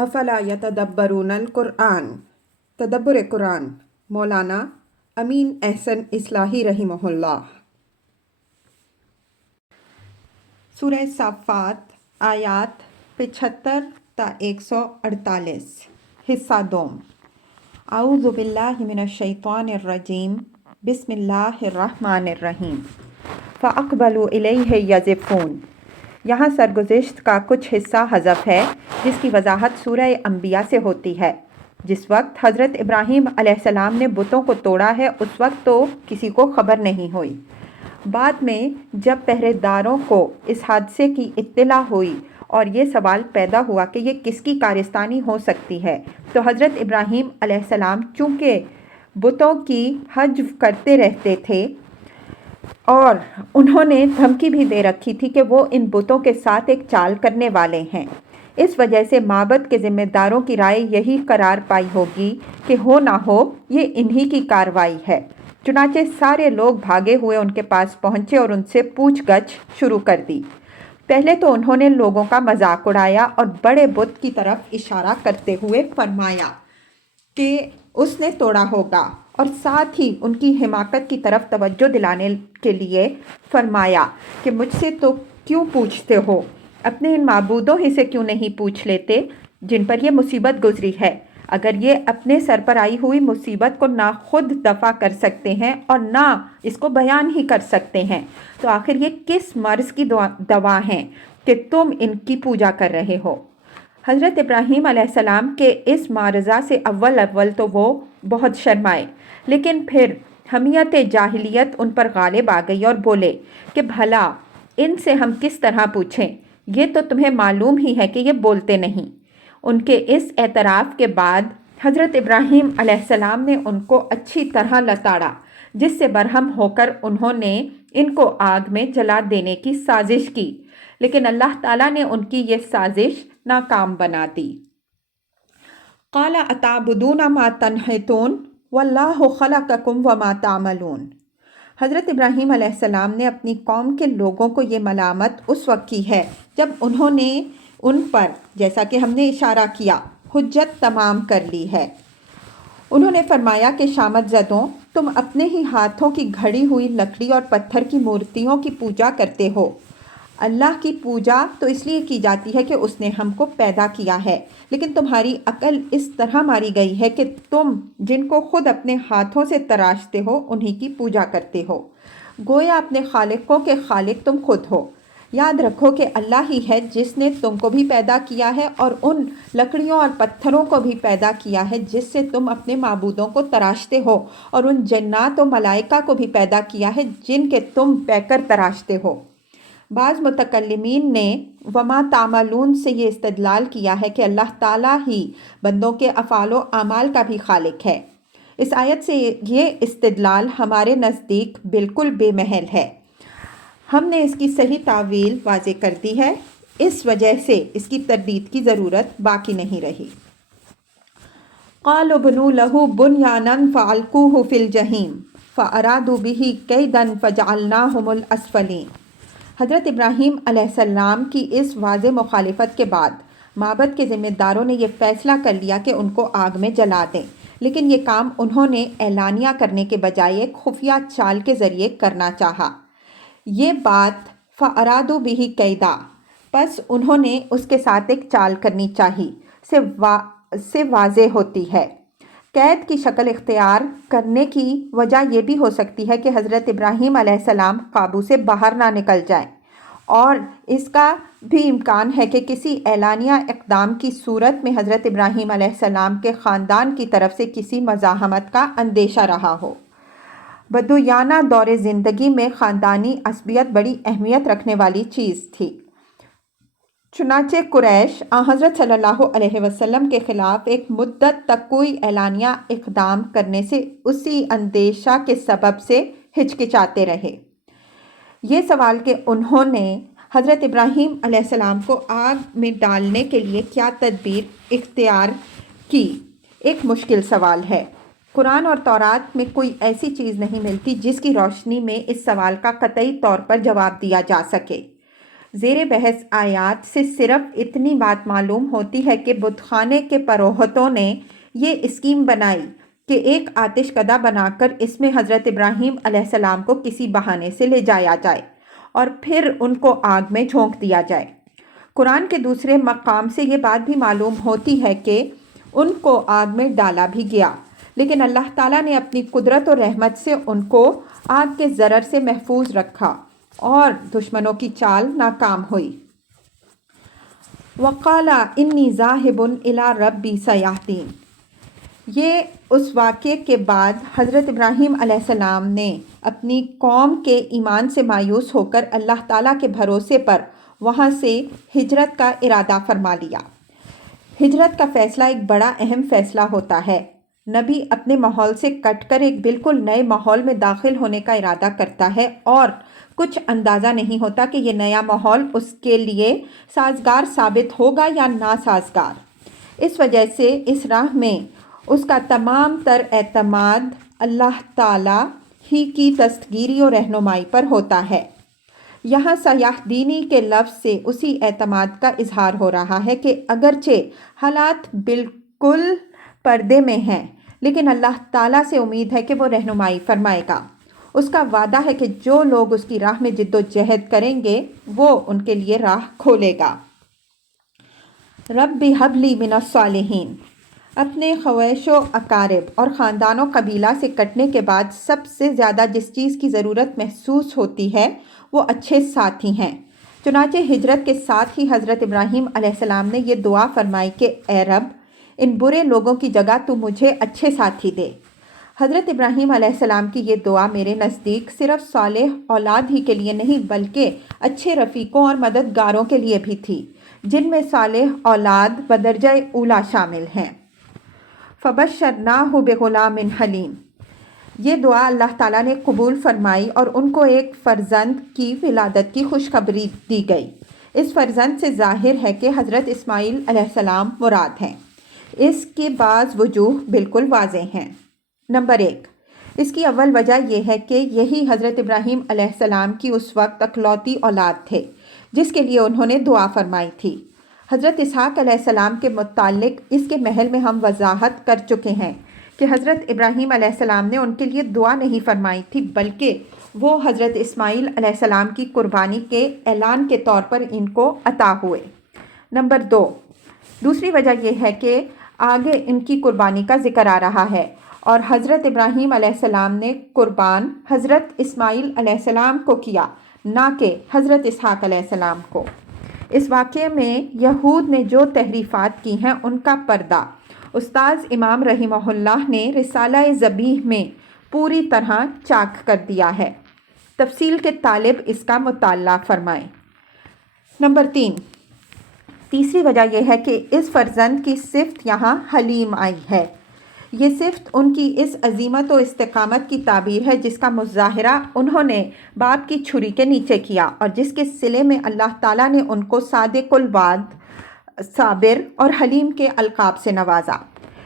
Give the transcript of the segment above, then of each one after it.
افلا یتدبرون القرآن، تدبر قرآن، مولانا امین احسن اصلاحی رحمہ اللہ۔ سورہ صافات آیات 75 تا 148، حصہ دوم۔ اعوذ باللہ من الشیطان الرجیم، بسم اللہ الرحمن الرحیم۔ فَأَقْبَلُوا إِلَيْهِ يَزِفُّونَ، یہاں سرگزشت کا کچھ حصہ حذف ہے جس کی وضاحت سورہ انبیاء سے ہوتی ہے۔ جس وقت حضرت ابراہیم علیہ السلام نے بتوں کو توڑا ہے اس وقت تو کسی کو خبر نہیں ہوئی۔ بعد میں جب پہرے داروں کو اس حادثے کی اطلاع ہوئی اور یہ سوال پیدا ہوا کہ یہ کس کی کارستانی ہو سکتی ہے، تو حضرت ابراہیم علیہ السلام چونکہ بتوں کی حجو کرتے رہتے تھے اور انہوں نے دھمکی بھی دے رکھی تھی کہ وہ ان بتوں کے ساتھ ایک چال کرنے والے ہیں، اس وجہ سے معبد کے ذمہ داروں کی رائے یہی قرار پائی ہوگی کہ ہو نہ ہو یہ انہی کی کارروائی ہے۔ چنانچہ سارے لوگ بھاگے ہوئے ان کے پاس پہنچے اور ان سے پوچھ گچھ شروع کر دی۔ پہلے تو انہوں نے لوگوں کا مذاق اڑایا اور بڑے بت کی طرف اشارہ کرتے ہوئے فرمایا کہ اس نے توڑا ہوگا، اور ساتھ ہی ان کی حماقت کی طرف توجہ دلانے کے لیے فرمایا کہ مجھ سے تو کیوں پوچھتے ہو، اپنے ان معبودوں ہی سے کیوں نہیں پوچھ لیتے جن پر یہ مصیبت گزری ہے؟ اگر یہ اپنے سر پر آئی ہوئی مصیبت کو نہ خود دفع کر سکتے ہیں اور نہ اس کو بیان ہی کر سکتے ہیں تو آخر یہ کس مرض کی دوا ہیں کہ تم ان کی پوجا کر رہے ہو؟ حضرت ابراہیم علیہ السلام کے اس معرضہ سے اول تو وہ بہت شرمائے، لیکن پھر حمیت جاہلیت ان پر غالب آ گئی اور بولے کہ بھلا ان سے ہم کس طرح پوچھیں، یہ تو تمہیں معلوم ہی ہے کہ یہ بولتے نہیں۔ ان کے اس اعتراف کے بعد حضرت ابراہیم علیہ السلام نے ان کو اچھی طرح لتاڑا، جس سے برہم ہو کر انہوں نے ان کو آگ میں جلا دینے کی سازش کی، لیکن اللہ تعالیٰ نے ان کی یہ سازش ناکام بنا دی۔ قال اتعبدون ما تنحتون واللہ خلقکم وما تعملون۔ حضرت ابراہیم علیہ السلام نے اپنی قوم کے لوگوں کو یہ ملامت اس وقت کی ہے جب انہوں نے ان پر، جیسا کہ ہم نے اشارہ کیا، حجت تمام کر لی ہے۔ انہوں نے فرمایا کہ شامت زدوں، تم اپنے ہی ہاتھوں کی گھڑی ہوئی لکڑی اور پتھر کی مورتیوں کی پوجا کرتے ہو۔ اللہ کی پوجا تو اس لیے کی جاتی ہے کہ اس نے ہم کو پیدا کیا ہے، لیکن تمہاری عقل اس طرح ماری گئی ہے کہ تم جن کو خود اپنے ہاتھوں سے تراشتے ہو انہی کی پوجا کرتے ہو، گویا اپنے خالقوں کے خالق تم خود ہو۔ یاد رکھو کہ اللہ ہی ہے جس نے تم کو بھی پیدا کیا ہے اور ان لکڑیوں اور پتھروں کو بھی پیدا کیا ہے جس سے تم اپنے معبودوں کو تراشتے ہو، اور ان جنات و ملائکہ کو بھی پیدا کیا ہے جن کے تم پیکر تراشتے ہو۔ بعض متکلمین نے وما تعملون سے یہ استدلال کیا ہے کہ اللہ تعالیٰ ہی بندوں کے افعال و اعمال کا بھی خالق ہے۔ اس آیت سے یہ استدلال ہمارے نزدیک بالکل بے محل ہے۔ ہم نے اس کی صحیح تعویل واضح کر دی ہے، اس وجہ سے اس کی تردید کی ضرورت باقی نہیں رہی۔ قالوا بنوا له بنيانا فألقوه في الجحيم فأرادوا به كيدا فجعلناهم الأسفلين۔ حضرت ابراہیم علیہ السلام کی اس واضح مخالفت کے بعد معبد کے ذمہ داروں نے یہ فیصلہ کر لیا کہ ان کو آگ میں جلا دیں، لیکن یہ کام انہوں نے اعلانیہ کرنے کے بجائے ایک خفیہ چال کے ذریعے کرنا چاہا۔ یہ بات فَأَرَادُوا بِهِ كَيْدًا، پس انہوں نے اس کے ساتھ ایک چال کرنی چاہی سے واضح ہوتی ہے۔ قید کی شکل اختیار کرنے کی وجہ یہ بھی ہو سکتی ہے کہ حضرت ابراہیم علیہ السلام قابو سے باہر نہ نکل جائیں، اور اس کا بھی امکان ہے کہ کسی اعلانیہ اقدام کی صورت میں حضرت ابراہیم علیہ السلام کے خاندان کی طرف سے کسی مزاحمت کا اندیشہ رہا ہو۔ بدویانہ دور زندگی میں خاندانی عصبیت بڑی اہمیت رکھنے والی چیز تھی، چنانچہ قریش حضرت صلی اللہ علیہ وسلم کے خلاف ایک مدت تک کوئی اعلانیہ اقدام کرنے سے اسی اندیشہ کے سبب سے ہچکچاتے رہے۔ یہ سوال کہ انہوں نے حضرت ابراہیم علیہ السلام کو آگ میں ڈالنے کے لیے کیا تدبیر اختیار کی، ایک مشکل سوال ہے۔ قرآن اور تورات میں کوئی ایسی چیز نہیں ملتی جس کی روشنی میں اس سوال کا قطعی طور پر جواب دیا جا سکے۔ زیر بحث آیات سے صرف اتنی بات معلوم ہوتی ہے کہ بت خانے کے پروہتوں نے یہ اسکیم بنائی کہ ایک آتش کدہ بنا کر اس میں حضرت ابراہیم علیہ السلام کو کسی بہانے سے لے جایا جائے اور پھر ان کو آگ میں جھونک دیا جائے۔ قرآن کے دوسرے مقام سے یہ بات بھی معلوم ہوتی ہے کہ ان کو آگ میں ڈالا بھی گیا، لیکن اللہ تعالیٰ نے اپنی قدرت اور رحمت سے ان کو آگ کے ضرر سے محفوظ رکھا اور دشمنوں کی چال ناکام ہوئی۔ وَقَالَ إِنِّي ذَاهِبٌ إِلَىٰ رَبِّي سَيَهْدِينِ۔ یہ اس واقعے کے بعد حضرت ابراہیم علیہ السلام نے اپنی قوم کے ایمان سے مایوس ہو کر اللہ تعالیٰ کے بھروسے پر وہاں سے ہجرت کا ارادہ فرما لیا۔ ہجرت کا فیصلہ ایک بڑا اہم فیصلہ ہوتا ہے۔ نبی اپنے ماحول سے کٹ کر ایک بالکل نئے ماحول میں داخل ہونے کا ارادہ کرتا ہے اور کچھ اندازہ نہیں ہوتا کہ یہ نیا ماحول اس کے لیے سازگار ثابت ہوگا یا ناسازگار۔ اس وجہ سے اس راہ میں اس کا تمام تر اعتماد اللہ تعالیٰ ہی کی دستگیری اور رہنمائی پر ہوتا ہے۔ یہاں سیہدینی کے لفظ سے اسی اعتماد کا اظہار ہو رہا ہے کہ اگرچہ حالات بالکل پردے میں ہیں لیکن اللہ تعالیٰ سے امید ہے کہ وہ رہنمائی فرمائے گا۔ اس کا وعدہ ہے کہ جو لوگ اس کی راہ میں جد و جہد کریں گے وہ ان کے لیے راہ کھولے گا۔ رب ہب لی من الصالحین۔ اپنے خویش و اقارب اور خاندان و قبیلہ سے کٹنے کے بعد سب سے زیادہ جس چیز کی ضرورت محسوس ہوتی ہے وہ اچھے ساتھی ہیں۔ چنانچہ ہجرت کے ساتھ ہی حضرت ابراہیم علیہ السلام نے یہ دعا فرمائی کہ اے رب، ان برے لوگوں کی جگہ تو مجھے اچھے ساتھی دے۔ حضرت ابراہیم علیہ السلام کی یہ دعا میرے نزدیک صرف صالح اولاد ہی کے لیے نہیں بلکہ اچھے رفیقوں اور مددگاروں کے لیے بھی تھی، جن میں صالح اولاد بدرجہ اولیٰ شامل ہیں۔ فَبَشَّرْنَاهُ بِغُلَامٍ حَلِيمٍ۔ یہ دعا اللہ تعالیٰ نے قبول فرمائی اور ان کو ایک فرزند کی ولادت کی خوشخبری دی گئی۔ اس فرزند سے ظاہر ہے کہ حضرت اسماعیل علیہ السلام مراد ہیں۔ اس کے بعض وجوہ بالکل واضح ہیں۔ نمبر 1، اس کی اول وجہ یہ ہے کہ یہی حضرت ابراہیم علیہ السلام کی اس وقت اکلوتی اولاد تھے جس کے لیے انہوں نے دعا فرمائی تھی۔ حضرت اسحاق علیہ السلام کے متعلق اس کے محل میں ہم وضاحت کر چکے ہیں کہ حضرت ابراہیم علیہ السلام نے ان کے لیے دعا نہیں فرمائی تھی بلکہ وہ حضرت اسماعیل علیہ السلام کی قربانی کے اعلان کے طور پر ان کو عطا ہوئے۔ نمبر 2، دوسری وجہ یہ ہے کہ آگے ان کی قربانی کا ذکر آ رہا ہے اور حضرت ابراہیم علیہ السلام نے قربان حضرت اسماعیل علیہ السلام کو کیا، نہ کہ حضرت اسحاق علیہ السلام کو۔ اس واقعے میں یہود نے جو تحریفات کی ہیں ان کا پردہ استاذ امام رحمہ اللہ نے رسالہ ذبیح میں پوری طرح چاک کر دیا ہے۔ تفصیل کے طالب اس کا مطالعہ فرمائیں۔ نمبر 3، تیسری وجہ یہ ہے کہ اس فرزند کی صفت یہاں حلیم آئی ہے۔ یہ صفت ان کی اس عزیمت و استقامت کی تعبیر ہے جس کا مظاہرہ انہوں نے باپ کی چھری کے نیچے کیا اور جس کے صلے میں اللہ تعالیٰ نے ان کو صادق الوعد، صابر اور حلیم کے القاب سے نوازا۔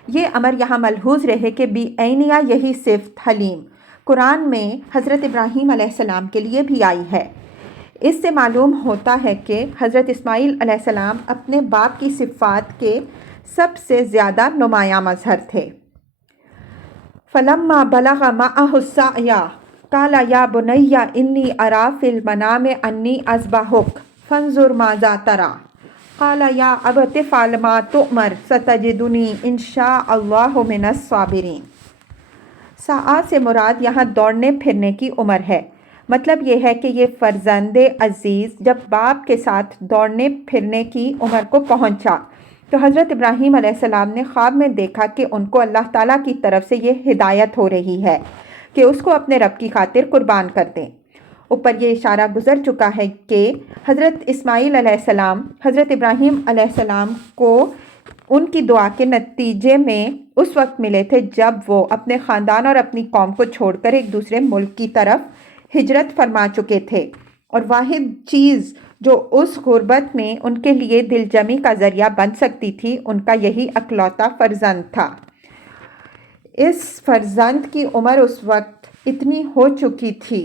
یہ امر یہاں ملحوظ رہے کہ بعینیہ یہی صفت حلیم قرآن میں حضرت ابراہیم علیہ السلام کے لیے بھی آئی ہے۔ اس سے معلوم ہوتا ہے کہ حضرت اسماعیل علیہ السلام اپنے باپ کی صفات کے سب سے زیادہ نمایاں مظہر تھے۔ فَلَمَّا بَلَغَ مَعَهُ السَّعْيَ قَالَ يَا بُنَيَّ إِنِّي أَرَىٰ فِي الْمَنَامِ أَنِّي أَذْبَحُكَ فَانظُرْ مَاذَا تَرَىٰ قَالَ يَا أَبَتِ افْعَلْ مَا تُؤْمَرُ سَتَجِدُنِي إِن شَاءَ اللَّهُ مِنَ الصَّابِرِينَ۔ سعیٰ سے مراد یہاں دوڑنے پھرنے کی عمر ہے۔ مطلب یہ ہے کہ یہ فرزند عزیز جب باپ کے ساتھ دوڑنے پھرنے کی عمر کو پہنچا تو حضرت ابراہیم علیہ السلام نے خواب میں دیکھا کہ ان کو اللہ تعالیٰ کی طرف سے یہ ہدایت ہو رہی ہے کہ اس کو اپنے رب کی خاطر قربان کر دیں۔ اوپر یہ اشارہ گزر چکا ہے کہ حضرت اسماعیل علیہ السلام حضرت ابراہیم علیہ السلام کو ان کی دعا کے نتیجے میں اس وقت ملے تھے جب وہ اپنے خاندان اور اپنی قوم کو چھوڑ کر ایک دوسرے ملک کی طرف ہجرت فرما چکے تھے، اور واحد چیز جو اس غربت میں ان کے لیے دل جمی کا ذریعہ بن سکتی تھی ان کا یہی اکلوتا فرزند تھا۔ اس فرزند کی عمر اس وقت اتنی ہو چکی تھی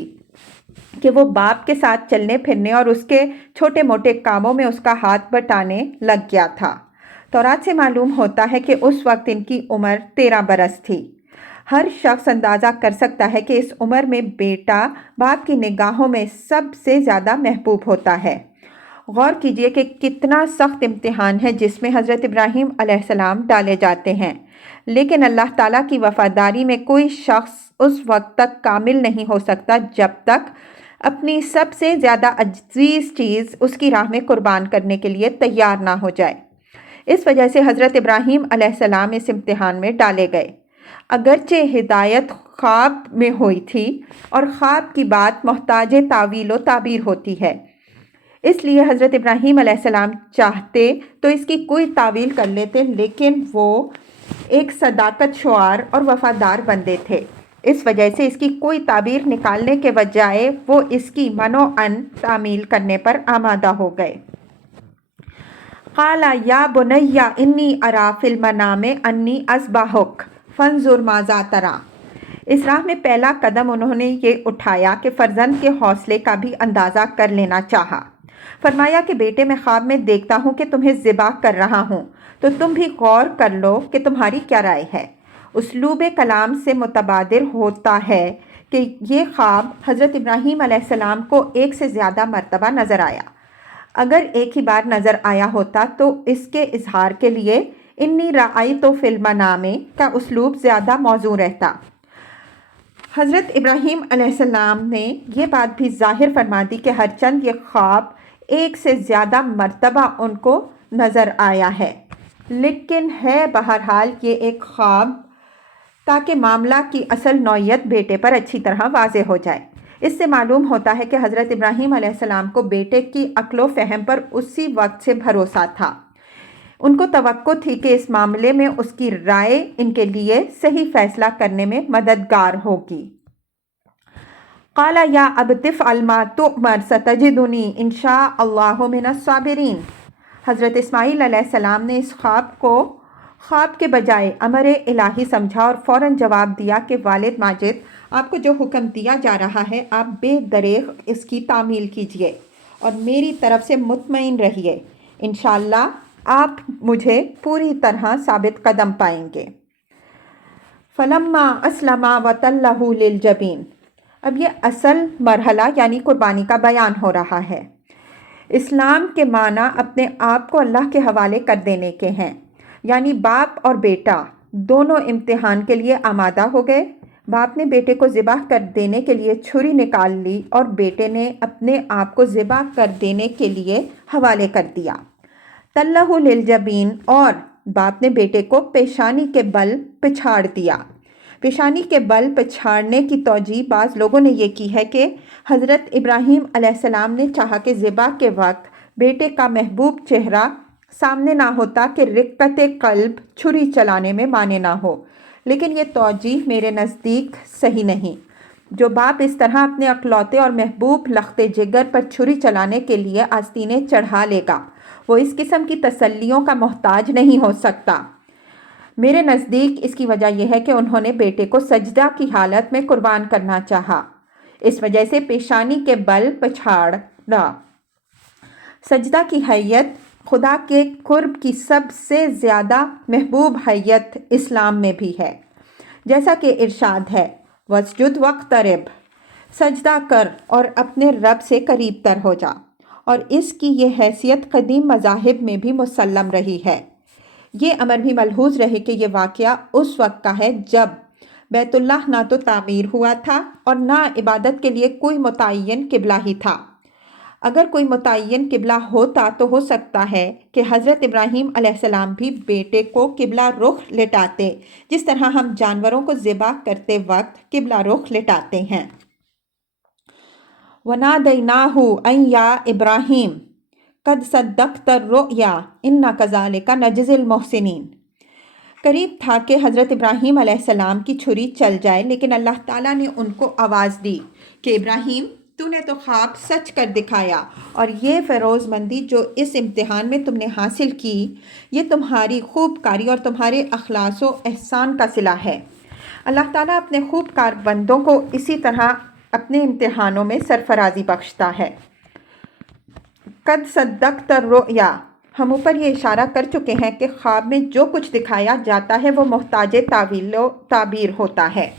کہ وہ باپ کے ساتھ چلنے پھرنے اور اس کے چھوٹے موٹے کاموں میں اس کا ہاتھ بٹانے لگ گیا تھا۔ تورات سے معلوم ہوتا ہے کہ اس وقت ان کی عمر 13 برس تھی۔ ہر شخص اندازہ کر سکتا ہے کہ اس عمر میں بیٹا باپ کی نگاہوں میں سب سے زیادہ محبوب ہوتا ہے۔ غور کیجئے کہ کتنا سخت امتحان ہے جس میں حضرت ابراہیم علیہ السلام ڈالے جاتے ہیں، لیکن اللہ تعالیٰ کی وفاداری میں کوئی شخص اس وقت تک کامل نہیں ہو سکتا جب تک اپنی سب سے زیادہ عزیز چیز اس کی راہ میں قربان کرنے کے لیے تیار نہ ہو جائے۔ اس وجہ سے حضرت ابراہیم علیہ السلام اس امتحان میں ڈالے گئے۔ اگرچہ ہدایت خواب میں ہوئی تھی اور خواب کی بات محتاج تاویل و تعبیر ہوتی ہے، اس لیے حضرت ابراہیم علیہ السلام چاہتے تو اس کی کوئی تعویل کر لیتے، لیکن وہ ایک صداقت شعار اور وفادار بندے تھے۔ اس وجہ سے اس کی کوئی تعبیر نکالنے کے بجائے وہ اس کی منوعاً تعمیل کرنے پر آمادہ ہو گئے۔ قال یا بنی انی ارا فی المنام انی اذبحک فانظر ماذا تری۔ اس راہ میں پہلا قدم انہوں نے یہ اٹھایا کہ فرزند کے حوصلے کا بھی اندازہ کر لینا چاہا۔ فرمایا کہ بیٹے میں خواب میں دیکھتا ہوں کہ تمہیں ذبح کر رہا ہوں، تو تم بھی غور کر لو کہ تمہاری کیا رائے ہے۔ اسلوب کلام سے متبادر ہوتا ہے کہ یہ خواب حضرت ابراہیم علیہ السلام کو ایک سے زیادہ مرتبہ نظر آیا۔ اگر ایک ہی بار نظر آیا ہوتا تو اس کے اظہار کے لیے انی رأیت فی المنام کا اسلوب زیادہ موزوں رہتا۔ حضرت ابراہیم علیہ السلام نے یہ بات بھی ظاہر فرما دی کہ ہر چند یہ خواب ایک سے زیادہ مرتبہ ان کو نظر آیا ہے، لیکن ہے بہرحال یہ ایک خواب تاکہ معاملہ کی اصل نوعیت بیٹے پر اچھی طرح واضح ہو جائے۔ اس سے معلوم ہوتا ہے کہ حضرت ابراہیم علیہ السلام کو بیٹے کی عقل و فہم پر اسی وقت سے بھروسہ تھا۔ ان کو توقع تھی کہ اس معاملے میں اس کی رائے ان کے لیے صحیح فیصلہ کرنے میں مددگار ہوگی۔ قال یا ابت افعل ما تؤمر ستجدنی ان شاء اللہ من الصابرین۔ حضرت اسماعیل علیہ السلام نے اس خواب کے بجائے امر الہی سمجھا اور فوراً جواب دیا کہ والد ماجد، آپ کو جو حکم دیا جا رہا ہے آپ بے دریغ اس کی تعمیل کیجئے اور میری طرف سے مطمئن رہیے، انشاءاللہ آپ مجھے پوری طرح ثابت قدم پائیں گے۔ فلما اسلما وتلہ للجبین۔ اب یہ اصل مرحلہ یعنی قربانی کا بیان ہو رہا ہے۔ اسلام کے معنی اپنے آپ کو اللہ کے حوالے کر دینے کے ہیں، یعنی باپ اور بیٹا دونوں امتحان کے لیے آمادہ ہو گئے۔ باپ نے بیٹے کو ذبح کر دینے کے لیے چھری نکال لی اور بیٹے نے اپنے آپ کو ذبح کر دینے کے لیے حوالے کر دیا۔ تلہ للجبین، اور باپ نے بیٹے کو پیشانی کے بل پچھاڑ دیا۔ پیشانی کے بل پچھاڑنے کی توجیہ بعض لوگوں نے یہ کی ہے کہ حضرت ابراہیم علیہ السلام نے چاہا کہ ذبح کے وقت بیٹے کا محبوب چہرہ سامنے نہ ہوتا کہ رقت قلب چھری چلانے میں مانے نہ ہو، لیکن یہ توجیہ میرے نزدیک صحیح نہیں۔ جو باپ اس طرح اپنے اکلوتے اور محبوب لخت جگر پر چھری چلانے کے لیے آستینیں چڑھا لے گا، وہ اس قسم کی تسلیوں کا محتاج نہیں ہو سکتا۔ میرے نزدیک اس کی وجہ یہ ہے کہ انہوں نے بیٹے کو سجدہ کی حالت میں قربان کرنا چاہا، اس وجہ سے پیشانی کے بل پچھاڑا۔ سجدہ کی حیت خدا کے قرب کی سب سے زیادہ محبوب حیت اسلام میں بھی ہے، جیسا کہ ارشاد ہے وَاسْجُدْ وَاقْتَرِب، سجدہ کر اور اپنے رب سے قریب تر ہو جا، اور اس کی یہ حیثیت قدیم مذاہب میں بھی مسلم رہی ہے۔ یہ امر بھی ملحوظ رہے کہ یہ واقعہ اس وقت کا ہے جب بیت اللہ نہ تو تعمیر ہوا تھا اور نہ عبادت کے لیے کوئی متعین قبلہ ہی تھا۔ اگر کوئی متعین قبلہ ہوتا تو ہو سکتا ہے کہ حضرت ابراہیم علیہ السلام بھی بیٹے کو قبلہ رخ لٹاتے، جس طرح ہم جانوروں کو ذبح کرتے وقت قبلہ رخ لٹاتے ہیں۔ وَنَادَيْنَاهُ أَن يَا إِبْرَاهِيمُ قَدْ صَدَّقْتَ الرُّؤْيَا إِنَّا كَذَلِكَ نَجْزِي الْمُحْسِنِينَ۔ قریب تھا کہ حضرت ابراہیم علیہ السلام کی چھری چل جائے، لیکن اللہ تعالیٰ نے ان کو آواز دی کہ ابراہیم، تو نے تو خواب سچ کر دکھایا، اور یہ فیروز مندی جو اس امتحان میں تم نے حاصل کی، یہ تمہاری خوب کاری اور تمہارے اخلاص و احسان کا صلہ ہے۔ اللہ تعالیٰ اپنے خوب کار بندوں کو اسی طرح اپنے امتحانوں میں سرفرازی بخشتا ہے۔ قد صدقت الرؤیا، ہم اوپر یہ اشارہ کر چکے ہیں کہ خواب میں جو کچھ دکھایا جاتا ہے وہ محتاج تعویل و تعبیر ہوتا ہے۔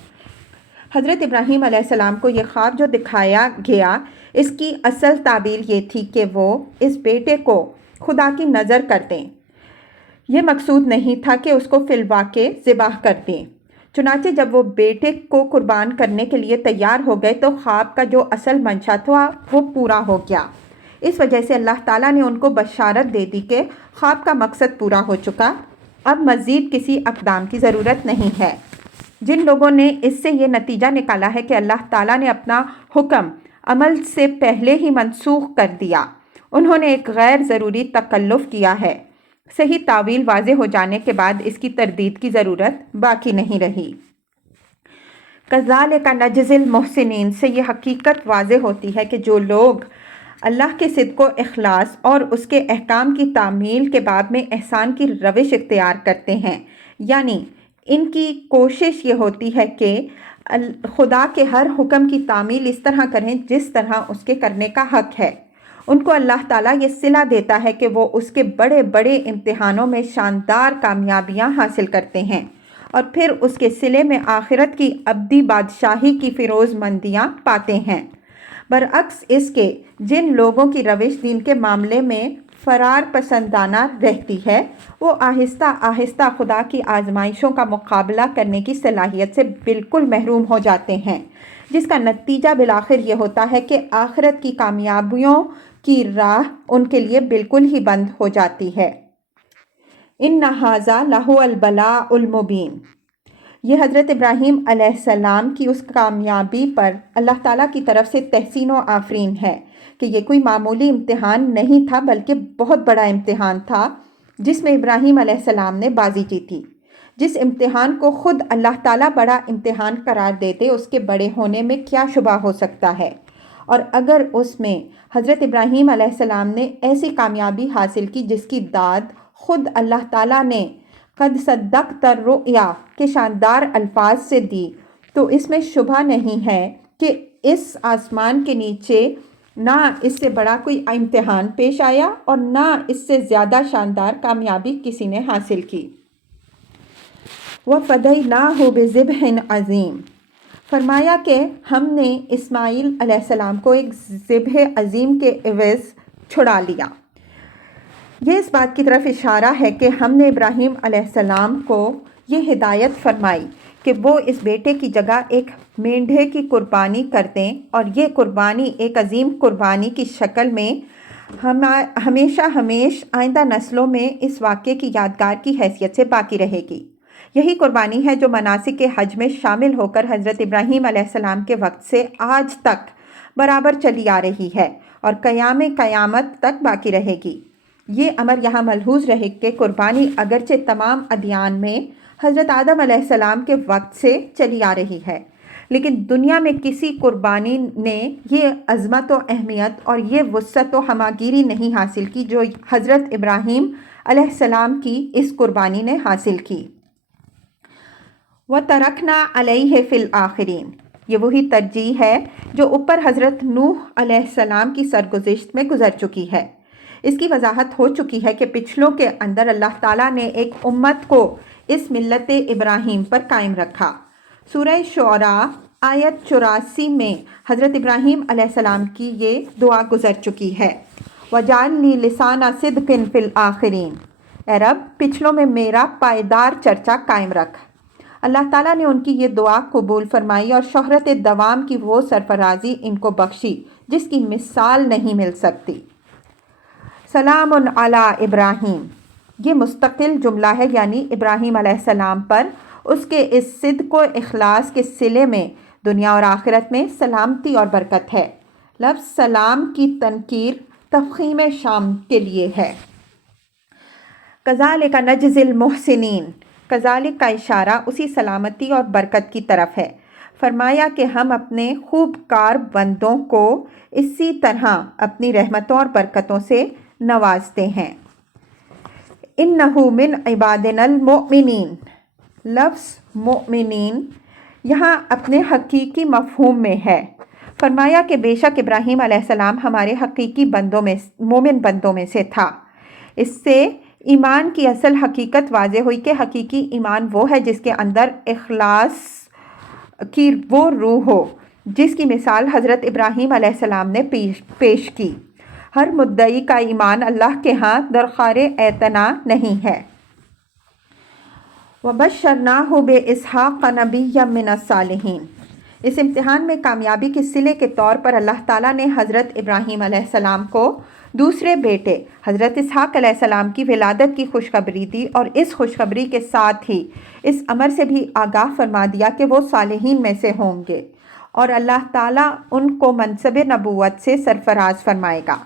حضرت ابراہیم علیہ السلام کو یہ خواب جو دکھایا گیا، اس کی اصل تعبیر یہ تھی کہ وہ اس بیٹے کو خدا کی نظر کر دیں۔ یہ مقصود نہیں تھا کہ اس کو فی الواقع ذبح کر دیں۔ چنانچہ جب وہ بیٹے کو قربان کرنے کے لیے تیار ہو گئے تو خواب کا جو اصل منشا تھا وہ پورا ہو گیا۔ اس وجہ سے اللہ تعالیٰ نے ان کو بشارت دے دی کہ خواب کا مقصد پورا ہو چکا، اب مزید کسی اقدام کی ضرورت نہیں ہے۔ جن لوگوں نے اس سے یہ نتیجہ نکالا ہے کہ اللہ تعالیٰ نے اپنا حکم عمل سے پہلے ہی منسوخ کر دیا، انہوں نے ایک غیر ضروری تکلف کیا ہے۔ صحیح تعویل واضح ہو جانے کے بعد اس کی تردید کی ضرورت باقی نہیں رہی۔ کذالک نجزی المحسنین سے یہ حقیقت واضح ہوتی ہے کہ جو لوگ اللہ کے صدق و اخلاص اور اس کے احکام کی تعمیل کے باب میں احسان کی روش اختیار کرتے ہیں، یعنی ان کی کوشش یہ ہوتی ہے کہ خدا کے ہر حکم کی تعمیل اس طرح کریں جس طرح اس کے کرنے کا حق ہے، ان کو اللہ تعالیٰ یہ صلہ دیتا ہے کہ وہ اس کے بڑے بڑے امتحانوں میں شاندار کامیابیاں حاصل کرتے ہیں، اور پھر اس کے صلے میں آخرت کی ابدی بادشاہی کی فیروز مندیاں پاتے ہیں۔ برعکس اس کے جن لوگوں کی روش دین کے معاملے میں فرار پسندانہ رہتی ہے، وہ آہستہ آہستہ خدا کی آزمائشوں کا مقابلہ کرنے کی صلاحیت سے بالکل محروم ہو جاتے ہیں، جس کا نتیجہ بالآخر یہ ہوتا ہے کہ آخرت کی کامیابیوں کی راہ ان کے لیے بالکل ہی بند ہو جاتی ہے۔ ان ھذا لہو البلاء المبین، یہ حضرت ابراہیم علیہ السلام کی اس کامیابی پر اللہ تعالیٰ کی طرف سے تحسین و آفرین ہے کہ یہ کوئی معمولی امتحان نہیں تھا بلکہ بہت بڑا امتحان تھا جس میں ابراہیم علیہ السلام نے بازی جیتی۔ جس امتحان کو خود اللہ تعالیٰ بڑا امتحان قرار دیتے، اس کے بڑے ہونے میں کیا شبہ ہو سکتا ہے؟ اور اگر اس میں حضرت ابراہیم علیہ السلام نے ایسی کامیابی حاصل کی جس کی داد خود اللہ تعالیٰ نے قد صدقت الرؤیا کے شاندار الفاظ سے دی، تو اس میں شبہ نہیں ہے کہ اس آسمان کے نیچے نہ اس سے بڑا کوئی امتحان پیش آیا اور نہ اس سے زیادہ شاندار کامیابی کسی نے حاصل کی۔ وَفَدَيْنَاهُ بِذِبْحٍ عَظِيمٍ، فرمایا کہ ہم نے اسماعیل علیہ السلام کو ایک ذبح عظیم کے عوض چھڑا لیا۔ یہ اس بات کی طرف اشارہ ہے کہ ہم نے ابراہیم علیہ السلام کو یہ ہدایت فرمائی کہ وہ اس بیٹے کی جگہ ایک مینڈھے کی قربانی کر دیں، اور یہ قربانی ایک عظیم قربانی کی شکل میں ہمیشہ آئندہ نسلوں میں اس واقعے کی یادگار کی حیثیت سے باقی رہے گی۔ یہی قربانی ہے جو مناسک حج میں شامل ہو کر حضرت ابراہیم علیہ السلام کے وقت سے آج تک برابر چلی آ رہی ہے اور قیام قیامت تک باقی رہے گی۔ یہ امر یہاں ملحوظ رہے کہ قربانی اگرچہ تمام ادیان میں حضرت آدم علیہ السلام کے وقت سے چلی آ رہی ہے، لیکن دنیا میں کسی قربانی نے یہ عظمت و اہمیت اور یہ وسعت و ہماگیری نہیں حاصل کی جو حضرت ابراہیم علیہ السلام کی اس قربانی نے حاصل کی۔ وَتَرَكْنَا عَلَيْهِ فِي الْآخِرِينَ، یہ وہی ترجیح ہے جو اوپر حضرت نوح علیہ السلام کی سرگزشت میں گزر چکی ہے۔ اس کی وضاحت ہو چکی ہے کہ پچھلوں کے اندر اللہ تعالیٰ نے ایک امت کو اس ملت ابراہیم پر قائم رکھا۔ سورہ شعراء آیت 84 میں حضرت ابراہیم علیہ السلام کی یہ دعا گزر چکی ہے، وَجَعَلْنِي لِسَانَ صِدْقٍ فِي الْآخِرِينَ، اے رب پچھلوں میں میرا پائیدار چرچا قائم رکھ۔ اللہ تعالیٰ نے ان کی یہ دعا قبول فرمائی اور شہرت دوام کی وہ سرفرازی ان کو بخشی جس کی مثال نہیں مل سکتی۔ سلام علی ابراہیم، یہ مستقل جملہ ہے، یعنی ابراہیم علیہ السلام پر اس کے اس صدق و اخلاص کے صلے میں دنیا اور آخرت میں سلامتی اور برکت ہے۔ لفظ سلام کی تنکیر تفخیم شام کے لیے ہے۔ کذالک نجزی المحسنین، کذالک کا اشارہ اسی سلامتی اور برکت کی طرف ہے۔ فرمایا کہ ہم اپنے خوب کار بندوں کو اسی طرح اپنی رحمتوں اور برکتوں سے نوازتے ہیں۔ انہ من عبادنا المؤمنین، لفظ مؤمنین یہاں اپنے حقیقی مفہوم میں ہے، فرمایا کہ بے شک ابراہیم علیہ السلام ہمارے حقیقی بندوں میں مومن بندوں میں سے تھا۔ اس سے ایمان کی اصل حقیقت واضح ہوئی کہ حقیقی ایمان وہ ہے جس کے اندر اخلاص کی وہ روح ہو جس کی مثال حضرت ابراہیم علیہ السلام نے پیش کی۔ ہر مدعی کا ایمان اللہ کے ہاں درخوار اعتنا نہیں ہے۔ وَبَشَّرْنَاهُ بِإِسْحَاقَ نَبِيًّا مِّنَ الصَّالِحِينَ۔ اس امتحان میں کامیابی کے صلے کے طور پر اللہ تعالیٰ نے حضرت ابراہیم علیہ السلام کو دوسرے بیٹے حضرت اسحاق علیہ السلام کی ولادت کی خوشخبری دی، اور اس خوشخبری کے ساتھ ہی اس امر سے بھی آگاہ فرما دیا کہ وہ صالحین میں سے ہوں گے، اور اللہ تعالیٰ ان کو منصب نبوت سے سرفراز فرمائے گا۔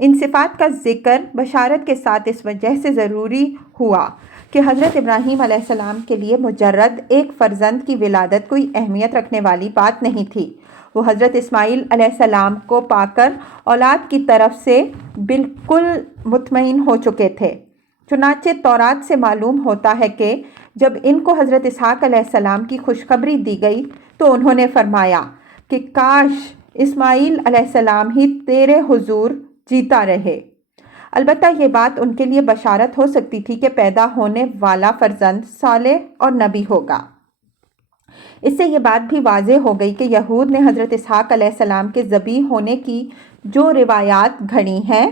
ان صفات کا ذکر بشارت کے ساتھ اس وجہ سے ضروری ہوا کہ حضرت ابراہیم علیہ السلام کے لیے مجرد ایک فرزند کی ولادت کوئی اہمیت رکھنے والی بات نہیں تھی۔ وہ حضرت اسماعیل علیہ السلام کو پا کر اولاد کی طرف سے بالکل مطمئن ہو چکے تھے۔ چنانچہ تورات سے معلوم ہوتا ہے کہ جب ان کو حضرت اسحاق علیہ السلام کی خوشخبری دی گئی تو انہوں نے فرمایا کہ کاش اسماعیل علیہ السلام ہی تیرے حضور جیتا رہے۔ البتہ یہ بات ان کے لیے بشارت ہو سکتی تھی کہ پیدا ہونے والا فرزند صالح اور نبی ہوگا۔ اس سے یہ بات بھی واضح ہو گئی کہ یہود نے حضرت اسحاق علیہ السلام کے ذبح ہونے کی جو روایات گھڑی ہیں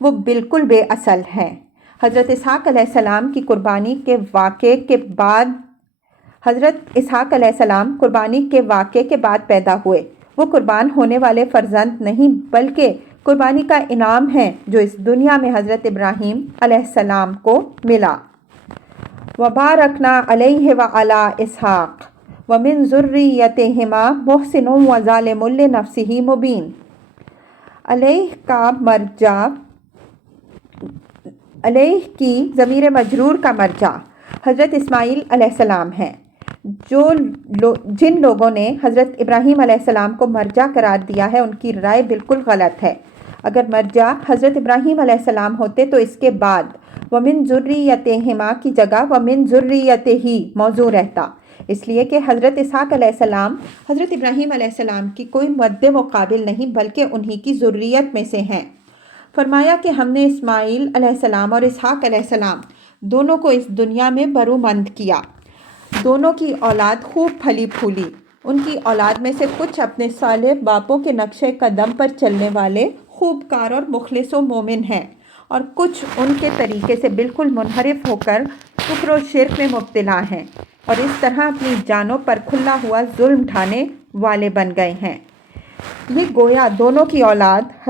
وہ بالکل بے اصل ہیں۔ حضرت اسحاق علیہ السلام کی قربانی کے واقعے کے بعد پیدا ہوئے۔ وہ قربان ہونے والے فرزند نہیں بلکہ قربانی کا انعام ہے جو اس دنیا میں حضرت ابراہیم علیہ السلام کو ملا۔ وَبَارَكْنَا عَلَيْهِ وَعَلَىٰ إِسْحَاقَ وَمِن ذُرِّيَّتِهِمَا مُحْسِنٌ وَظَالِمٌ لِّنَفْسِهِ مُبِينٌ۔ علیہ کی ضمیر مجرور کا مرجع حضرت اسماعیل علیہ السلام ہے۔ جن لوگوں نے حضرت ابراہیم علیہ السلام کو مرجع قرار دیا ہے ان کی رائے بالکل غلط ہے۔ اگر مرجع حضرت ابراہیم علیہ السلام ہوتے تو اس کے بعد وَمِن ذُرِّيَّتِهِمَا کی جگہ وَمِن ذُرِّيَّتِهِ موضوع رہتا، اس لیے کہ حضرت اسحاق علیہ السلام حضرت ابراہیم علیہ السلام کی کوئی مد مقابل نہیں بلکہ انہی کی ذریت میں سے ہیں۔ فرمایا کہ ہم نے اسماعیل علیہ السلام اور اسحاق علیہ السلام دونوں کو اس دنیا میں برومند کیا۔ دونوں کی اولاد خوب پھلی پھولی۔ ان کی اولاد میں سے کچھ اپنے صالح باپوں کے نقش قدم پر چلنے والے خوب کار اور مخلص و مومن ہیں، اور کچھ ان کے طریقے سے بالکل منحرف ہو کر کفر و شرک میں مبتلا ہیں، اور اس طرح اپنی جانوں پر کھلا ہوا ظلم ڈھانے والے بن گئے ہیں۔ یہ گویا دونوں کی اولاد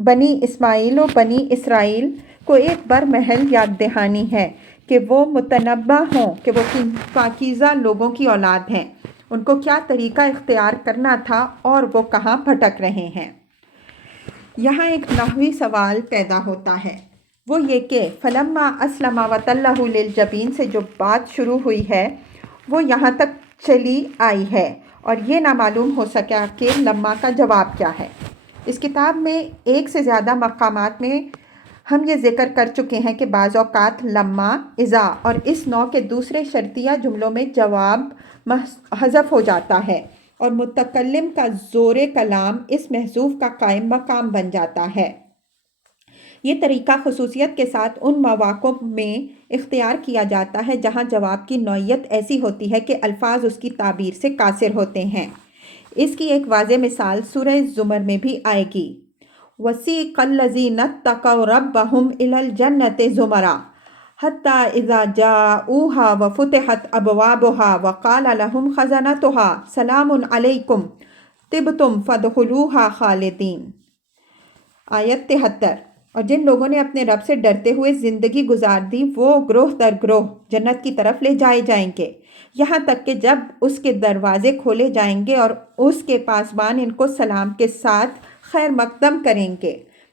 بنی اسماعیل و بنی اسرائیل کو ایک برمحل یاد دہانی ہے کہ وہ متنبہ ہوں کہ وہ پاکیزہ لوگوں کی اولاد ہیں، ان کو کیا طریقہ اختیار کرنا تھا اور وہ کہاں بھٹک رہے ہیں۔ یہاں ایک نحوی سوال پیدا ہوتا ہے، وہ یہ کہ فلما اسلم وتلہ للجبین سے جو بات شروع ہوئی ہے وہ یہاں تک چلی آئی ہے، اور یہ نہ معلوم ہو سکا کہ لما کا جواب کیا ہے۔ اس کتاب میں ایک سے زیادہ مقامات میں ہم یہ ذکر کر چکے ہیں کہ بعض اوقات لما، اذا اور اس نوع کے دوسرے شرطیہ جملوں میں جواب حذف ہو جاتا ہے، اور متکلم کا زور کلام اس محذوف کا قائم مقام بن جاتا ہے۔ یہ طریقہ خصوصیت کے ساتھ ان مواقع میں اختیار کیا جاتا ہے جہاں جواب کی نوعیت ایسی ہوتی ہے کہ الفاظ اس کی تعبیر سے قاصر ہوتے ہیں۔ اس کی ایک واضح مثال سورہ زمر میں بھی آئے گی۔ وَسِيقَ الَّذِينَ اتَّقَوْا رَبَّهُمْ إِلَى الْجَنَّةِ زُمَرًا حَتَّى إِذَا جَاءُوهَا وَفُتِحَتْ أَبْوَابُهَا وَقَالَ لَهُمْ خَزَنَتُهَا سَلَامٌ عَلَيْكُمْ طِبْتُمْ فَادْخُلُوهَا خَالِدِينَ۔ آیت 73۔ اور جن لوگوں نے اپنے رب سے ڈرتے ہوئے زندگی گزار دی وہ گروہ در گروہ جنت کی طرف لے جائے جائیں گے، یہاں تک کہ جب اس کے دروازے کھولے جائیں گے اور اس کے پاسبان ان کو سلام کے ساتھ خیر مقدم کریں گے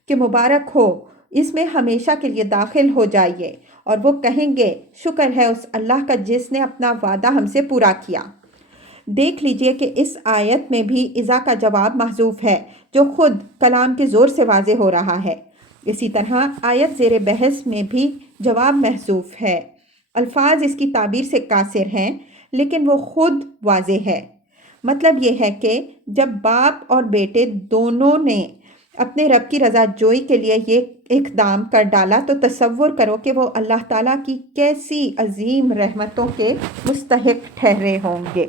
کہ مبارک ہو، اس میں ہمیشہ کے لیے داخل ہو جائیے، اور وہ کہیں گے شکر ہے اس اللہ کا جس نے اپنا وعدہ ہم سے پورا کیا۔ دیکھ لیجئے کہ اس آیت میں بھی اذا کا جواب محذوف ہے جو خود کلام کے زور سے واضح ہو رہا ہے۔ اسی طرح آیت زیر بحث میں بھی جواب محذوف ہے، الفاظ اس کی تعبیر سے قاصر ہیں لیکن وہ خود واضح ہے۔ مطلب یہ ہے کہ جب باپ اور بیٹے دونوں نے اپنے رب کی رضا جوئی کے لیے یہ اقدام کر ڈالا تو تصور کرو کہ وہ اللہ تعالیٰ کی کیسی عظیم رحمتوں کے مستحق ٹھہرے ہوں گے۔